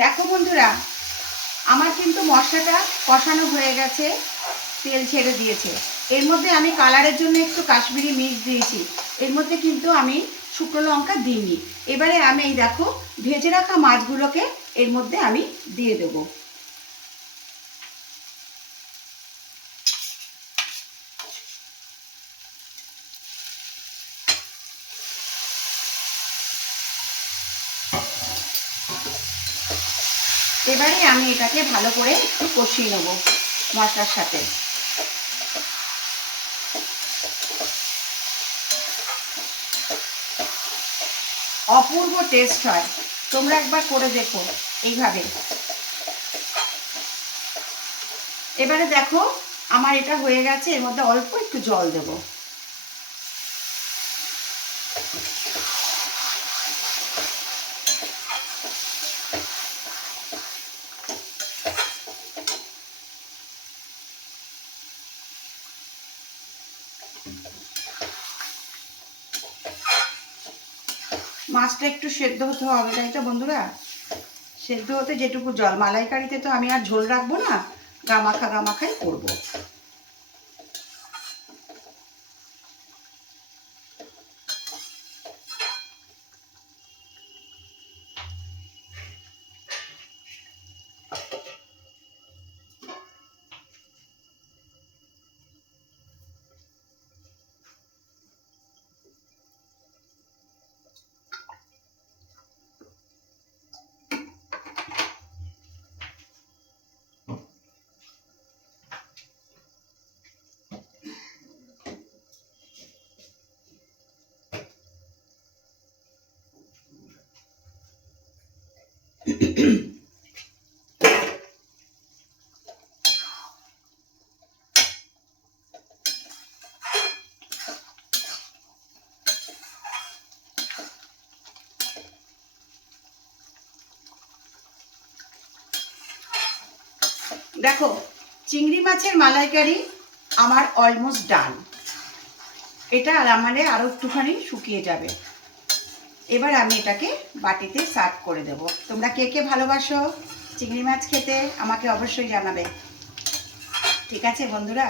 দেখো বন্ধুরা, আমার কিন্তু মশলাটা কষানো হয়ে গেছে, তেল ছেড়ে দিয়েছে। এর মধ্যে আমি কালারের জন্য একটু কাশ্মীরি মির্চ দিয়েছি, এর মধ্যে কিন্তু আমি শুকনো লঙ্কা দিইনি। এবারে আমি এই দেখো ভেজে রাখা মাছগুলোকে এর মধ্যে আমি দিয়ে দেবো। এবারে আমি এটাকে ভালো করে একটু কষিয়ে নেব মশলার সাথে। অপূর্ব টেস্ট হয়, তোমরা একবার করে দেখো এইভাবে। এবারে দেখো আমার এটা হয়ে গেছে, এর মধ্যে অল্প একটু জল দেব। মাছটা একটু সেদ্ধ হতে হবে, তাই তো বন্ধুরা? সেদ্ধ হতে যেটুকু জল, মালাইকারিতে তো আমি আর ঝোল রাখবো না, গামাখাই করবো। দেখো চিংড়ি মাছের মালাইকারি আমার অলমোস্ট ডান। এটা আমাদের আরও একটুখানি শুকিয়ে যাবে। এবার আমি এটাকে বাটিতে সার্ভ করে দেব। তোমরা কে কে ভালোবাসো চিংড়ি মাছ খেতে আমাকে অবশ্যই জানাবে। ঠিক আছে বন্ধুরা?